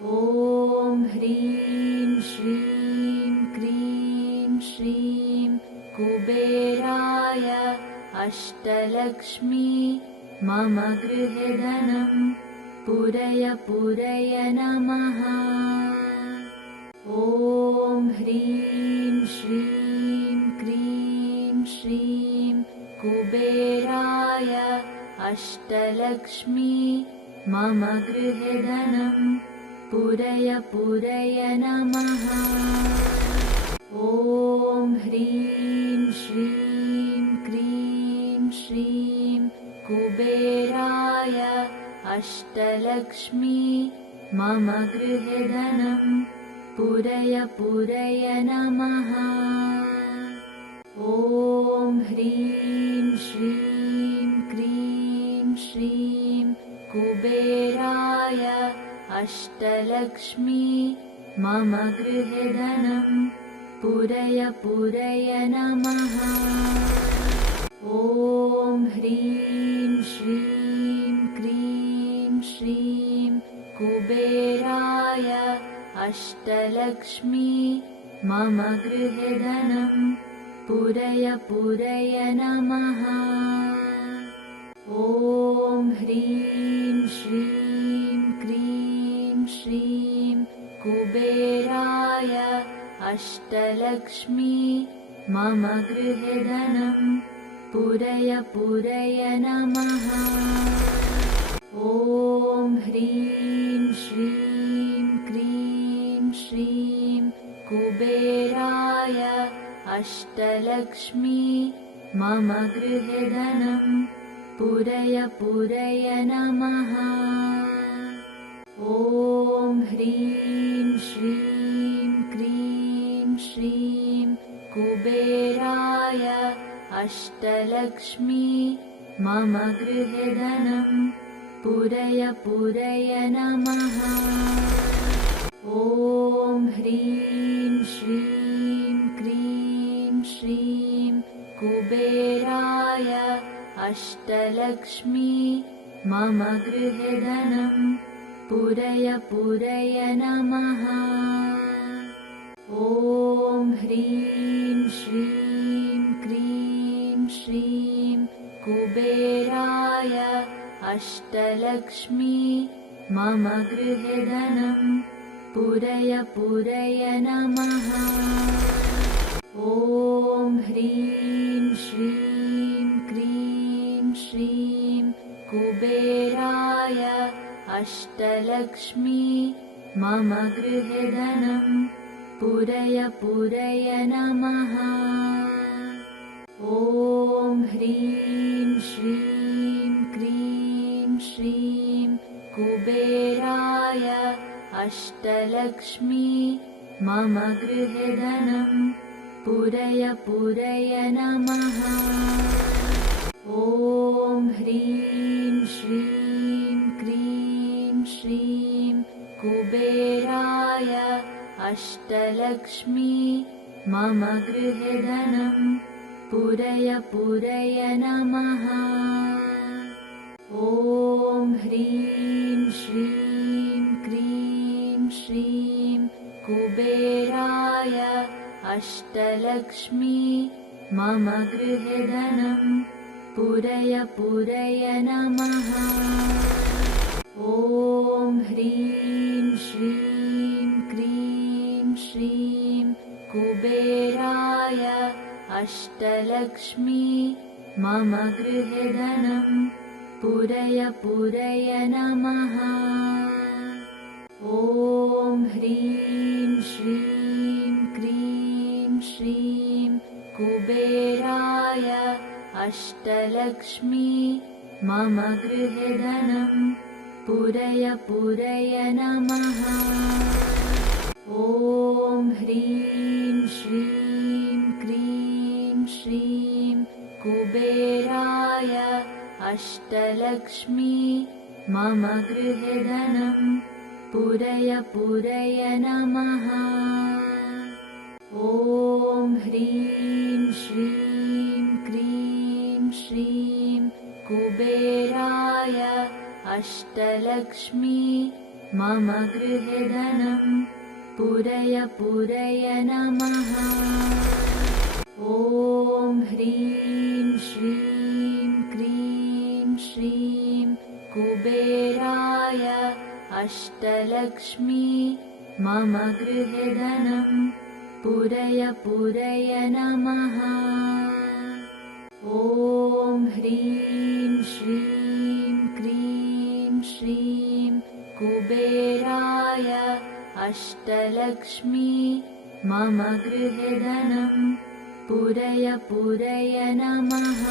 ॐ ह्रीं श्रीं क्रीं श्रीं कुबेराय अष्टलक्ष्मी मम गृहे धनं पूरय पूरय नमः। ॐ ह्रीं श्रीं क्रीं श्रीं कुबेराय अष्टलक्ष्मी मम गृहे धनं पूरय पूरय नमः। ॐ ह्रीं श्रीं क्रीं श्रीं कुबेराय अष्टलक्ष्मी मम गृहे धनं पूरय पूरय नमः। ॐ ह्रीं श्रीं क्रीं श्रीं कुबेराय अष्टलक्ष्मी मम गृहे धनं पूरय पूरय नमः। ॐ ह्रीं श्रीं क्रीं श्रीं कुबेराय अष्टलक्ष्मी मम गृहे धनं पूरय पूरय नमः। ॐ ह्रीं श्रीं क्रीं श्रीं कुबेराय अष्टलक्ष्मी मम गृहे धनं पूरय पूरय नमः। ॐ ह्रीं श्रीं क्रीं श्रीं कुबेराय अष्टलक्ष्मी मम गृहे धनं पूरय पूरय नमः। ॐ ह्रीं श्रीं क्रीं श्रीं कुबेराय अष्टलक्ष्मी मम गृहे धनं पूरय पूरय नमः। ॐ ह्रीं श्रीं क्रीं श्रीं कुबेराय अष्टलक्ष्मी मम गृहे धनं पूरय पूरय नमः। ॐ ह्रीं श्रीं क्रीं श्रीं कुबेराय अष्टलक्ष्मी मम गृहे धनं पूरय पूरय नमः। ॐ ह्रीं श्रीं क्रीं श्रीं कुबेराय अष्टलक्ष्मी मम गृहे धनं पूरय पूरय नमः। ॐ ह्रीं श्रीं क्रीं श्रीं कुबेराय अष्टलक्ष्मी मम गृहे धनं पूरय पूरय नमः। ॐ ह्रीं श्रीं क्रीं श्रीं कुबेराय अष्टलक्ष्मी मम गृहे धनं पूरय पूरय नमः। ॐ ह्रीं श्रीं क्रीं श्रीं कुबेराय अष्टलक्ष्मी मम गृहे धनं पूरय पूरय नमः। ॐ ह्रीं श्रीं क्रीं श्रीं कुबेराय अष्टलक्ष्मी मम गृहे धनं पूरय पूरय नमः। ॐ ह्रीं श्रीं क्रीं श्रीं कुबेराय अष्टलक्ष्मी मम गृहे धनं पूरय पूरय नमः। ॐ ह्रीं श्रीं क्रीं श्रीं कुबेराय अष्टलक्ष्मी मम गृहे धनं पूरय पूरय नमः। ॐ ह्रीं श्रीं क्रीं श्रीं कुबेराय अष्टलक्ष्मी मम गृहे धनं पूरय पूरय नमः। ॐ ह्रीं श्रीं क्रीं श्रीं कुबेराय अष्टलक्ष्मी मम गृहे धनं पूरय पूरय नमः। ॐ ह्रीं श्रीं क्रीं श्रीं कुबेराय अष्टलक्ष्मी मम गृहे धनं पूरय पूरय नमः।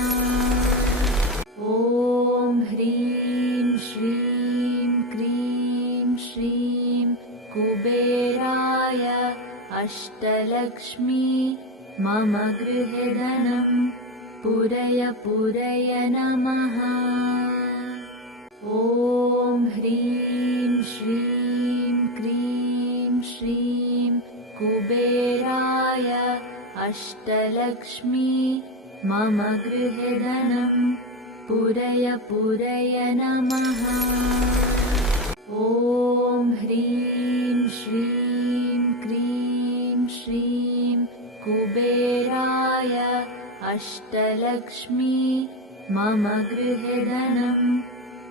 ॐ ह्रीं श्रीं क्रीं श्रीं कुबेराय अष्टलक्ष्मी मम गृहे धनं पूरय पूरय नमः। ॐ ह्रीं श्रीं क्रीं श्रीं कुबेराय अष्टलक्ष्मी मम गृहे धनं पूरय पूरय नमः। ॐ ह्रीं श्रीं क्रीं श्रीं कुबेराय अष्टलक्ष्मी मम गृहे धनं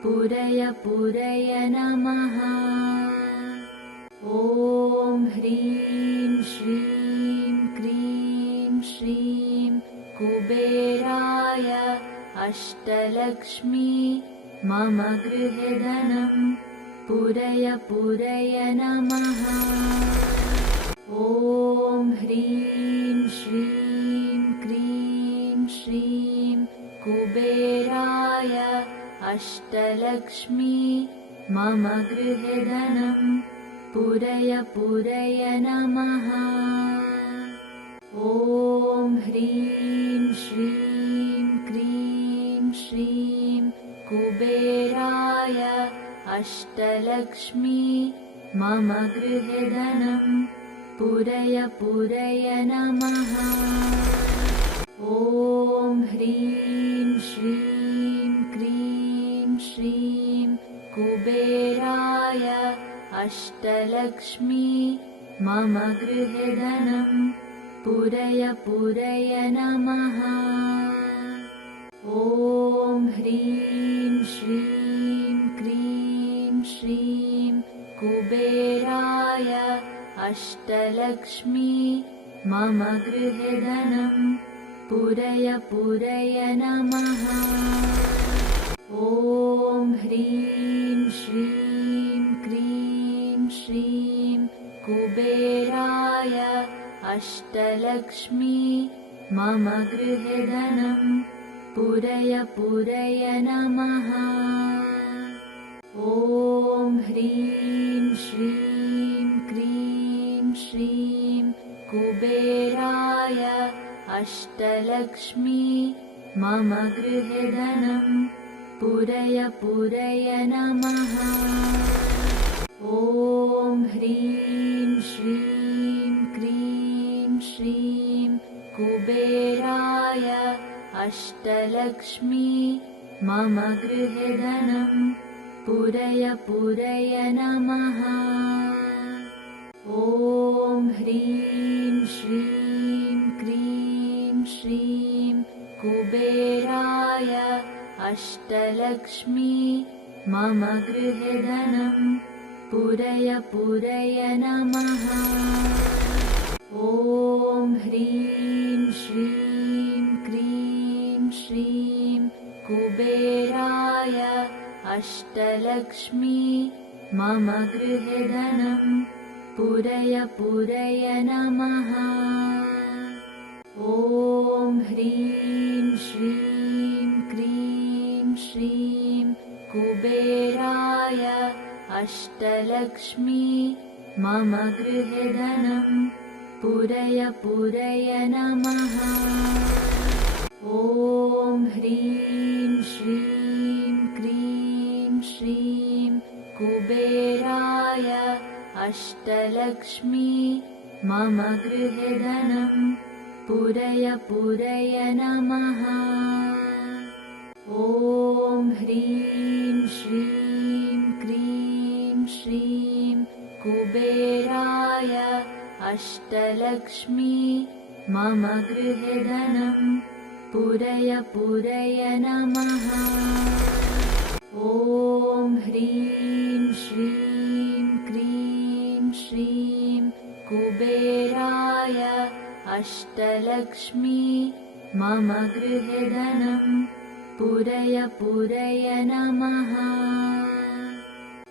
पूरय पूरय नमः। ॐ ह्रीं श्रीं क्रीं श्रीं कुबेराय अष्टलक्ष्मी मम गृहे धनं पूरय पूरय नमः। ॐ ह्रीं श्रीं क्रीं श्रीं कुबेराय अष्टलक्ष्मी मम गृहे धनं पूरय पूरय नमः। ॐ ह्रीं श्रीं क्रीं श्रीं कुबेराय अष्टलक्ष्मी मम गृहे धनं पूरय पूरय नमः। ॐ ह्रीं श्रीं क्रीं श्रीं कुबेराय अष्टलक्ष्मी मम गृहे धनं पूरय पूरय नमः। ॐ ह्रीं श्रीं क्रीं श्रीं कुबेराय अष्टलक्ष्मी मम गृहे धनं पूरय पूरय नमः। ॐ ह्रीं श्रीं क्रीं श्रीं कुबेराय अष्टलक्ष्मी मम गृहे धनं पूरय पूरय नमः। ॐ ह्रीं श्रीं क्रीं श्रीं कुबेराय अष्टलक्ष्मी मम गृहे धनं पूरय पूरय नमः। ॐ ह्रीं श्रीं क्रीं श्रीं कुबेराय अष्टलक्ष्मी मम गृहे धनं पूरय पूरय नमः। ॐ ह्रीं श्रीं क्रीं श्रीं कुबेराय अष्टलक्ष्मी मम गृहे धनं पूरय पूरय नमः। ॐ ह्रीं श्रीं क्रीं श्रीं कुबेराय अष्टलक्ष्मी मम गृहे धनं पूरय पूरय नमः। ॐ ह्रीं श्रीं क्रीं श्रीं कुबेराय अष्टलक्ष्मी मम गृहे धनं पूरय पूरय नमः। ॐ ह्रीं श्रीं क्रीं श्रीं कुबेराय अष्टलक्ष्मी मम गृहे धनं पूरय पूरय नमः। ॐ ह्रीं श्रीं क्रीं श्रीं कुबेराय अष्टलक्ष्मी मम गृहे धनं पूरय पूरय नमः। ॐ ह्रीं श्रीं क्रीं श्रीं कुबेराय अष्टलक्ष्मी मम गृहे धनं पूरय पूरय नमः।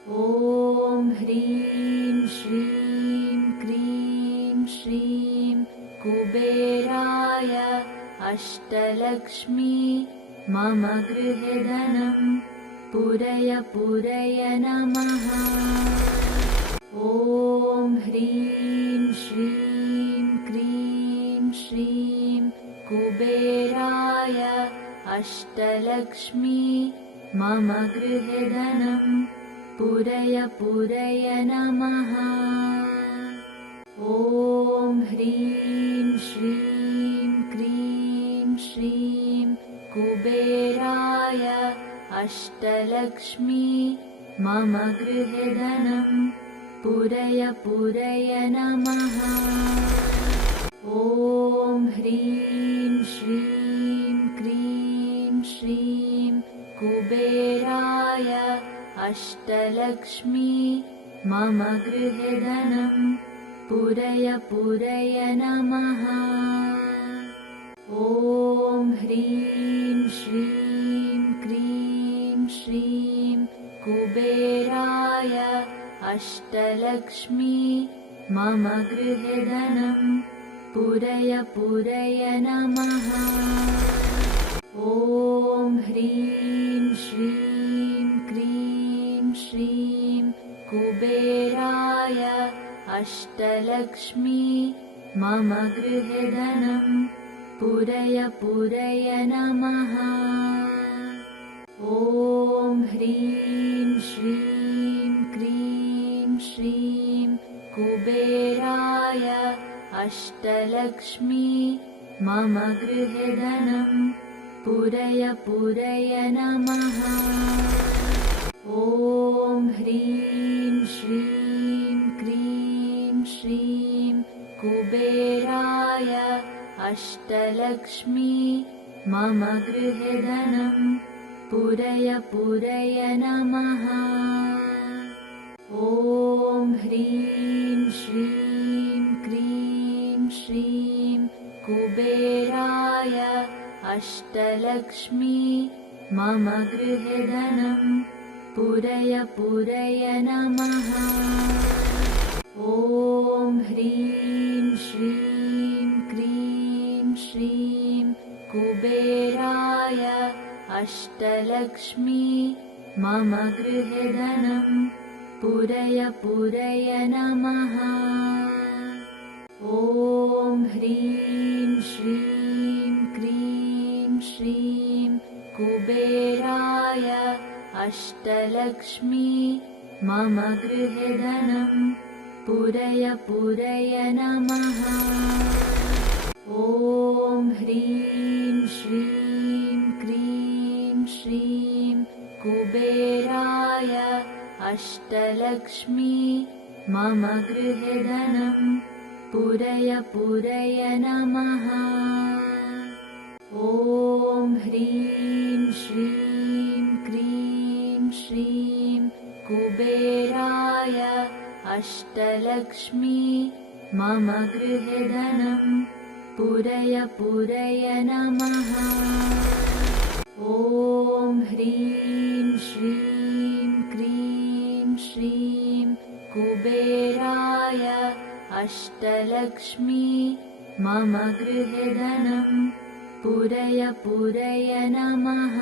ॐ ह्रीं श्रीं क्रीं श्रीं कुबेराय अष्टलक्ष्मी मम गृहे धनं पूरय पूरय नमः। ॐ ह्रीं श्रीं क्रीं श्रीं कुबेराय अष्टलक्ष्मी मम गृहे धनं पूरय पूरय नमः। ॐ ह्रीं श्रीं क्रीं श्रीं कुबेराय अष्टलक्ष्मी मम गृहे धनं पूरय पूरय नमः। ॐ ह्रीं श्रीं क्रीं श्रीं कुबेराय अष्टलक्ष्मी मम गृहे धनं पूरय पूरय नमः। ॐ ह्रीं श्रीं क्रीं श्रीं कुबेराय अष्टलक्ष्मी मम गृहे धनं पूरय पूरय नमः। ॐ ह्रीं श्रीं क्रीं श्रीं कुबेराय अष्टलक्ष्मी मम गृहे धनं पूरय पूरय नमः। ॐ ह्रीं श्रीं क्रीं श्रीं कुबेराय अष्टलक्ष्मी मम गृहे धनं पूरय पूरय नमः। ॐ ह्रीं श्रीं क्रीं श्रीं कुबेराय अष्टलक्ष्मी मम गृहे धनं पूरय पूरय नमः। ॐ ह्रीं श्रीं क्रीं श्रीं कुबेराय अष्टलक्ष्मी मम गृहे धनं पूरय पूरय नमः। ॐ ह्रीं श्रीं क्रीं श्रीं कुबेराय अष्टलक्ष्मी मम गृहे धनं पूरय पूरय नमः। ॐ ह्रीं श्रीं क्रीं श्रीं कुबेराय अष्टलक्ष्मी मम गृहे धनं पूरय पूरय नमः। ॐ ह्रीं श्रीं क्रीं श्रीं कुबेराय अष्टलक्ष्मी मम गृहे धनं पूरय पूरय नमः। ॐ ह्रीं श्रीं क्रीं श्रीं कुबेराय अष्टलक्ष्मी मम गृहे धनं पूरय पूरय नमः। ॐ ह्रीं श्रीं क्रीं श्रीं कुबेराय अष्टलक्ष्मी मम गृहे धनं पूरय पूरय नमः।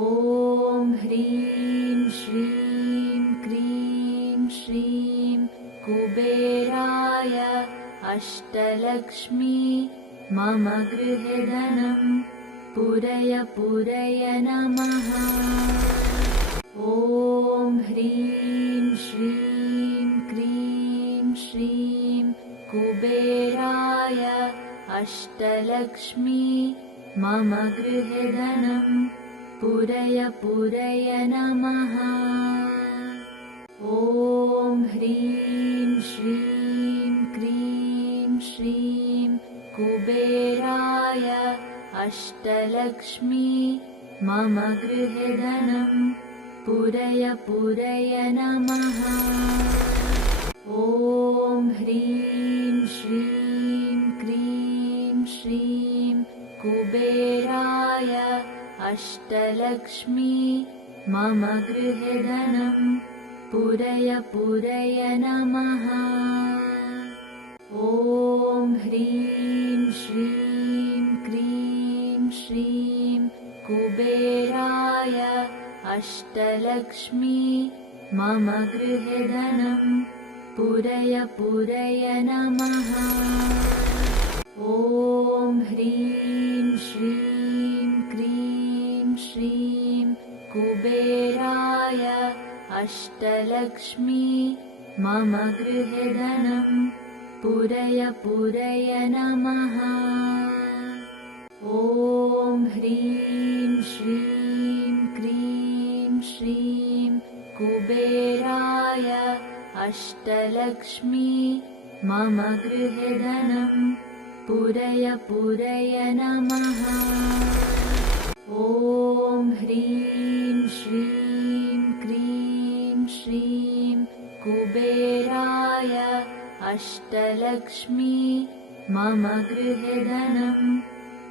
ॐ ह्रीं श्रीं क्रीं श्रीं कुबेराय अष्टलक्ष्मी मम गृहे धनं पूरय पूरय नमः। ॐ ह्रीं श्रीं क्रीं श्रीं कुबेराय अष्टलक्ष्मी मम गृहे धनं पूरय पूरय नमः। ॐ ह्रीं श्रीं क्रीं श्रीं कुबेराय अष्टलक्ष्मी मम गृहे धनं पूरय पूरय नमः। ॐ ह्रीं श्रीं क्रीं श्रीं कुबेराय अष्टलक्ष्मी मम गृहे धनं पूरय पूरय नमः। ॐ ह्रीं श्रीं क्रीं श्रीं कुबेराय अष्टलक्ष्मी मम गृहे धनं पूरय पूरय नमः। ॐ ह्रीं श्रीं क्रीं श्रीं कुबेराय अष्टलक्ष्मी मम गृहे धनं पूरय पूरय नमः। ॐ ह्रीं श्रीं क्रीं श्रीं कुबेराय अष्टलक्ष्मी मम गृहे धनं पूरय पूरय नमः। ॐ ह्रीं श्रीं क्रीं श्रीं कुबेराय अष्टलक्ष्मी मम गृहे धनं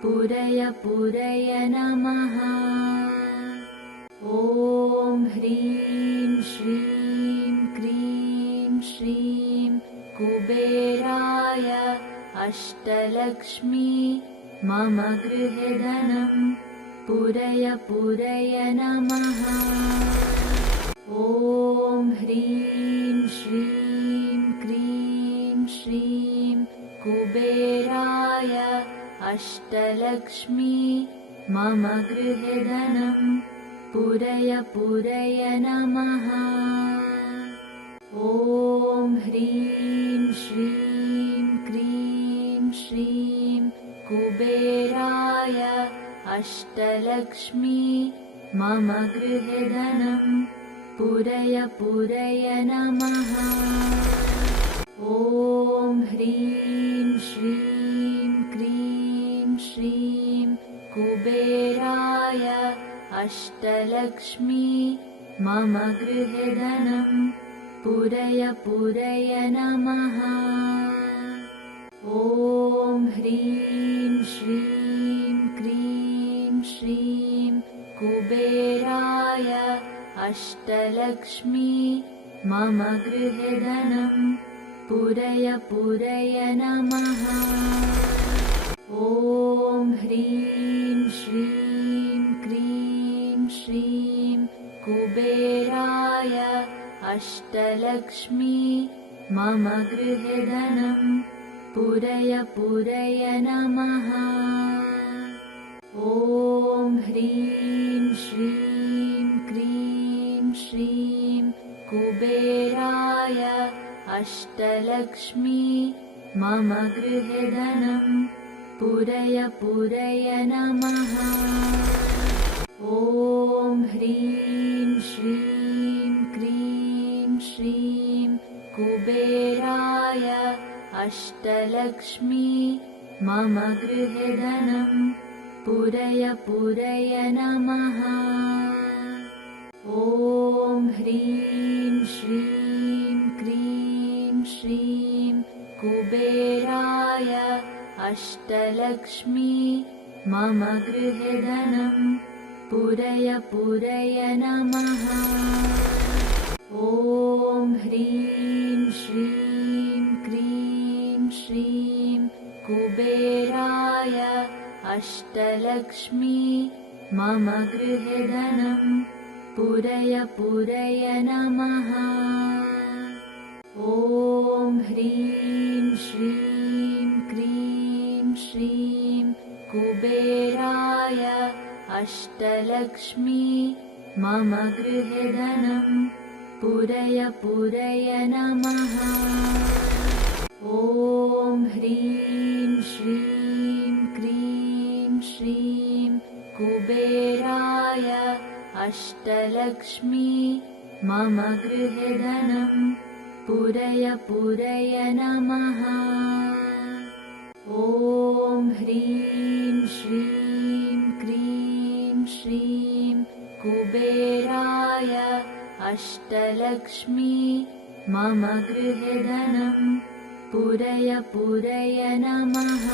पूरय पूरय नमः। ॐ ह्रीं श्रीं क्रीं श्रीं कुबेराय अष्टलक्ष्मी मम गृहे धनं पूरय पूरय नमः। ॐ ह्रीं श्रीं क्रीं श्रीं कुबेराय अष्टलक्ष्मी मम गृहे धनं पूरय पूरय नमः। ॐ ह्रीं श्रीं क्रीं श्रीं कुबेराय अष्टलक्ष्मी मम गृहे धनं पूरय पूरय नमः। ॐ ह्रीं श्रीं क्रीं श्रीं कुबेराय अष्टलक्ष्मी मम गृहे धनं पूरय पूरय नमः। ॐ ह्रीं श्रीं क्रीं श्रीं कुबेराय अष्टलक्ष्मी मम गृहे धनं पूरय पूरय नमः। ॐ ह्रीं श्रीं क्रीं श्रीं कुबेराय अष्टलक्ष्मी मम गृहे धनं पूरय पूरय नमः। ॐ ह्रीं श्रीं क्रीं श्रीं कुबेराय अष्टलक्ष्मी मम गृहे धनं पूरय पूरय नमः। ॐ ह्रीं श्रीं क्रीं श्रीं कुबेराय अष्टलक्ष्मी मम गृहे धनं पूरय पूरय नमः। ॐ ह्रीं श्रीं क्रीं श्रीं कुबेराय अष्टलक्ष्मी मम गृहे धनं पूरय पूरय नमः। ॐ ह्रीं श्रीं क्रीं श्रीं कुबेराय अष्टलक्ष्मी मम गृहे धनं पूरय पूरय नमः। ॐ ह्रीं श्रीं क्रीं श्रीं कुबेराय अष्टलक्ष्मी मम गृहे धनं पूरय पूरय नमः। ॐ ह्रीं श्रीं क्रीं श्रीं कुबेराय अष्टलक्ष्मी मम गृहे धनं पूरय पूरय नमः। ॐ ह्रीं श्रीं क्रीं श्रीं कुबेराय अष्टलक्ष्मी मम गृहे धनं पूरय पूरय नमः।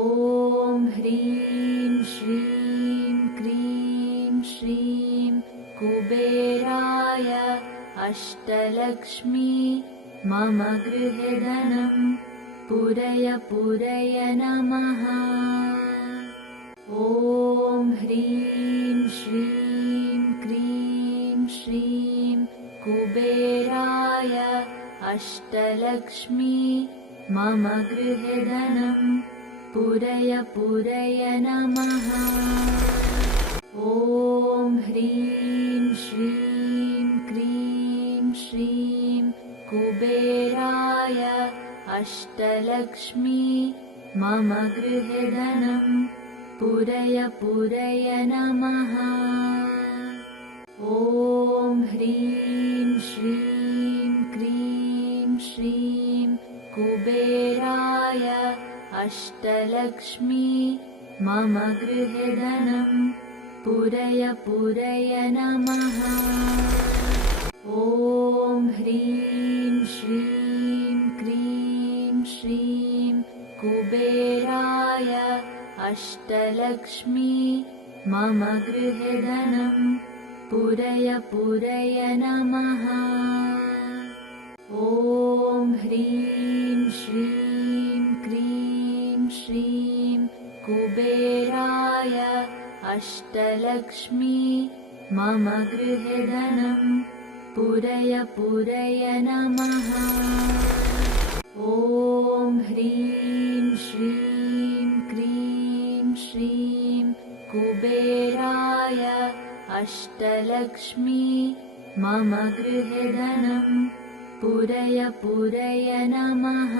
ॐ ह्रीं श्रीं क्रीं श्रीं कुबेराय अष्टलक्ष्मी मम गृहे धनं पूरय पूरय नमः। ॐ ह्रीं श्रीं क्रीं श्रीं कुबेराय अष्टलक्ष्मी मम गृहे धनं पूरय पूरय नमः। ॐ ह्रीं श्रीं क्रीं श्रीं कुबेराय अष्टलक्ष्मी मम गृहे धनं पूरय पूरय नमः। ॐ ह्रीं श्रीं क्रीं श्रीं कुबेराय अष्टलक्ष्मी मम गृहे धनं पूरय पूरय नमः। ॐ ह्रीं श्रीं क्रीं श्रीं कुबेराय अष्टलक्ष्मी मम गृहे धनं पूरय पूरय नमः। ॐ ह्रीं श्रीं क्रीं श्रीं कुबेराय अष्टलक्ष्मी मम गृहे धनं पूरय पूरय नमः। ॐ ह्रीं श्रीं क्रीं श्रीं कुबेराय अष्टलक्ष्मी मम गृहे धनं पूरय पूरय नमः।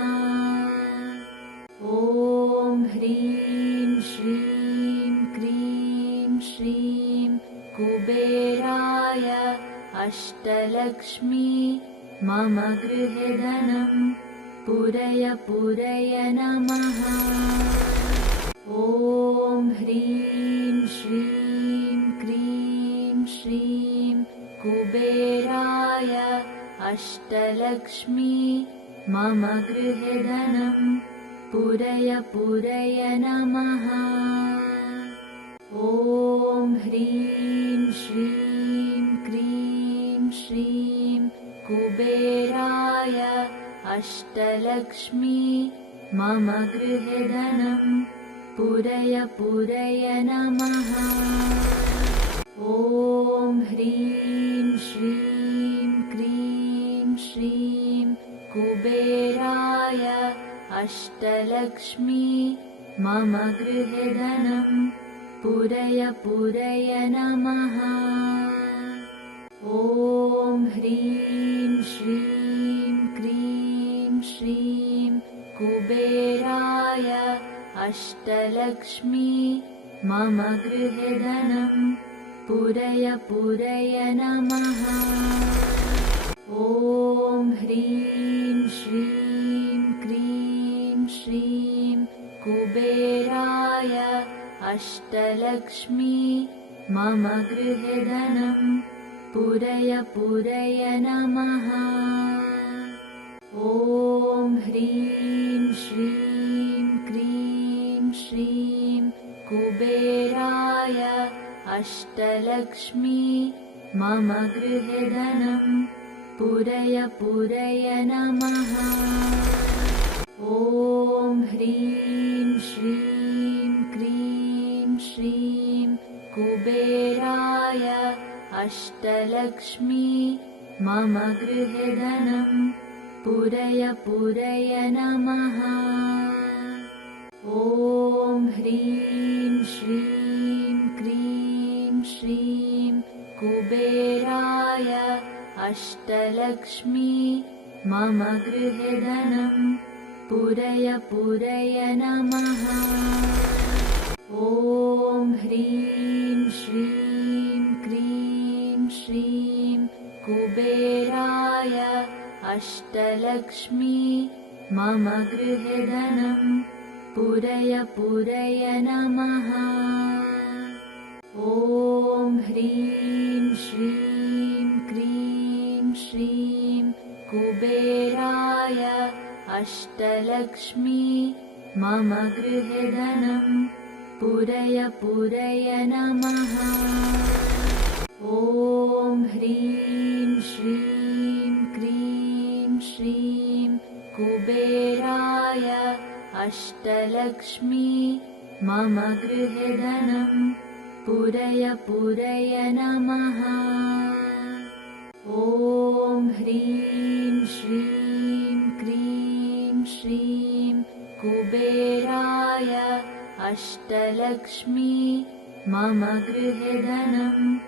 ॐ ह्रीं श्रीं क्रीं श्रीं कुबेराय अष्टलक्ष्मी मम गृहे धनं पूरय पूरय नमः। ॐ ह्रीं श्रीं क्रीं श्रीं कुबेराय अष्टलक्ष्मी मम गृहे धनं पूरय पूरय नमः। ॐ ह्रीं श्रीं क्रीं श्रीं कुबेराय अष्टलक्ष्मी मम गृहे धनं पूरय पूरय नमः। ॐ ह्रीं श्रीं क्रीं श्रीं कुबेराय अष्टलक्ष्मी मम गृहे धनं पूरय पूरय नमः। ॐ ह्रीं श्रीं क्रीं श्रीं कुबेराय अष्टलक्ष्मी मम गृहे धनं पूरय पूरय नमः। ॐ ह्रीं श्रीं क्रीं श्रीं कुबेराय अष्टलक्ष्मी मम गृहे धनं पूरय पूरय नमः। ॐ ह्रीं श्रीं क्रीं श्रीं कुबेराय अष्टलक्ष्मी मम गृहे धनं पूरय पूरय नमः। ॐ ह्रीं श्रीं क्रीं श्रीं कुबेराय अष्टलक्ष्मी मम गृहे धनं पूरय पूरय नमः। ॐ ह्रीं श्रीं क्रीं श्रीं कुबेराय अष्टलक्ष्मी मम गृहे धनं पूरय पूरय नमः। ॐ ह्रीं श्रीं क्रीं श्रीं कुबेराय अष्टलक्ष्मी मम गृहे धनं पूरय पूरय नमः। ॐ ह्रीं श्रीं क्रीं श्रीं कुबेराय अष्टलक्ष्मी मम गृहे धनं पूरय पूरय नमः। ॐ ह्रीं श्रीं क्रीं श्रीं कुबेराय अष्टलक्ष्मी मम गृहे धनं पूरय पूरय नमः। ॐ ह्रीं श्रीं क्रीं श्रीं कुबेराय अष्टलक्ष्मी मम गृहे धनं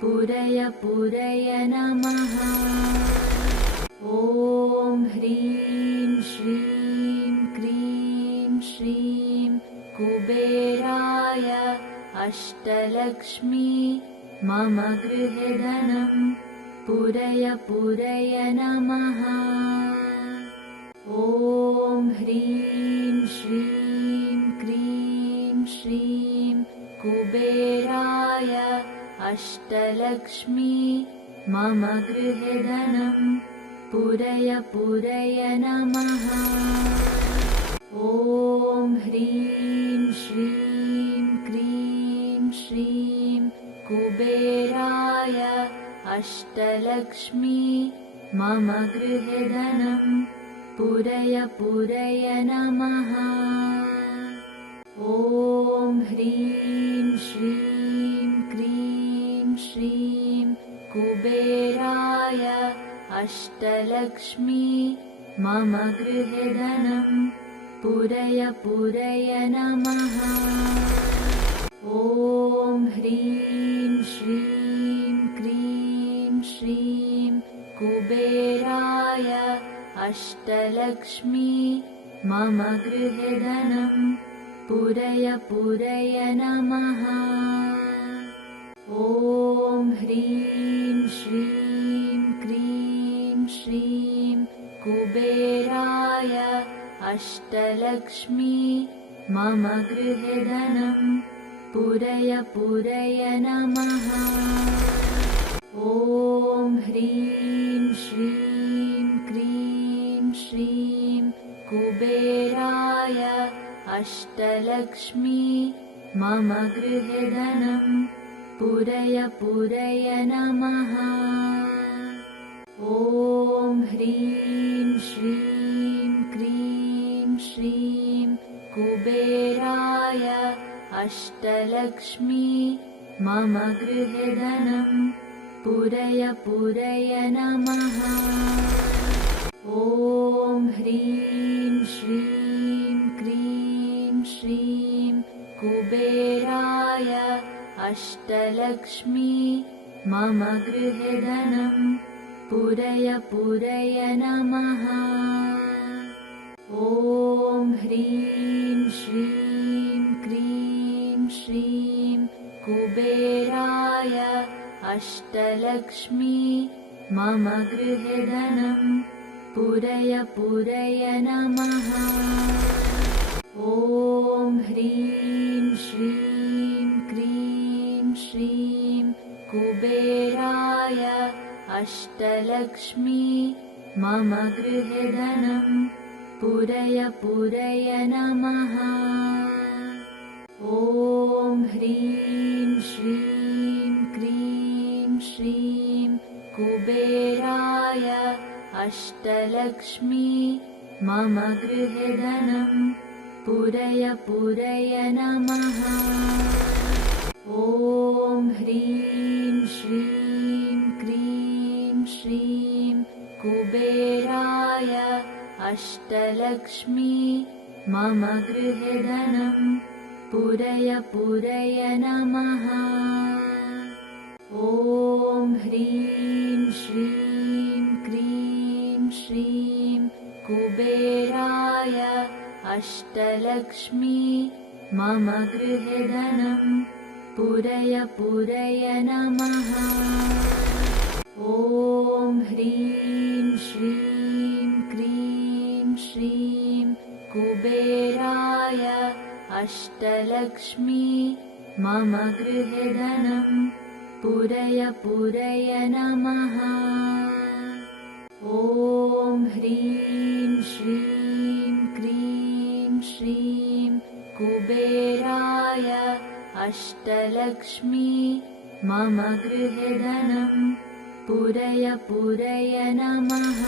पूरय पूरय नमः। ॐ ह्रीं श्रीं क्रीं श्रीं कुबेराय अष्टलक्ष्मी मम गृहे धनं पूरय पूरय नमः। ॐ ह्रीं श्रीं क्रीं श्रीं कुबेराय अष्टलक्ष्मी मम गृहे धनं पूरय पूरय नमः। ॐ ह्रीं श्रीं क्रीं श्रीं कुबेराय अष्टलक्ष्मी मम गृहे धनं पूरय पूरय नमः। ॐ ह्रीं श्रीं क्रीं श्रीं कुबेराय अष्टलक्ष्मी मम गृहे धनं पूरय पूरय नमः। ॐ ह्रीं श्रीं क्रीं श्रीं कुबेराय अष्टलक्ष्मी मम गृहे धनं पूरय पूरय नमः। ॐ ह्रीं श्रीं क्रीं श्रीं कुबेराय अष्टलक्ष्मी मम गृहे धनं पूरय पूरय नमः। ॐ ह्रीं श्रीं क्रीं श्रीं कुबेराय अष्टलक्ष्मी मम गृहे धनं पूरय पूरय नमः। ॐ ह्रीं श्रीं क्रीं श्रीं कुबेराय अष्टलक्ष्मी मम गृहे धनं पूरय पूरय नमः। ॐ ह्रीं श्रीं क्रीं श्रीं कुबेराय अष्टलक्ष्मी मम गृहे धनं पूरय पूरय नमः। ॐ ह्रीं श्रीं क्रीं श्रीं कुबेराय अष्टलक्ष्मी मम गृहे धनं पूरय पूरय नमः। ॐ ह्रीं श्रीं क्रीं श्रीं कुबेराय अष्टलक्ष्मी मम गृहे धनं पूरय पूरय नमः। ॐ ह्रीं श्रीं क्रीं श्रीं कुबेराय अष्टलक्ष्मी मम गृहे धनं पूरय पूरय नमः। ॐ ह्रीं श्रीं क्रीं श्रीं कुबेराय अष्टलक्ष्मी मम गृहे धनं पूरय पूरय नमः। ॐ ह्रीं श्रीं क्रीं श्रीं कुबेराय अष्टलक्ष्मी मम गृहे धनं पूरय पूरय नमः। ॐ ह्रीं श्रीं क्रीं श्रीं कुबेराय अष्टलक्ष्मी मम गृहे धनं पूरय पूरय नमः। ॐ ह्रीं श्रीं क्रीं श्रीं कुबेराय अष्टलक्ष्मी मम गृहे धनं पूरय पूरय नमः।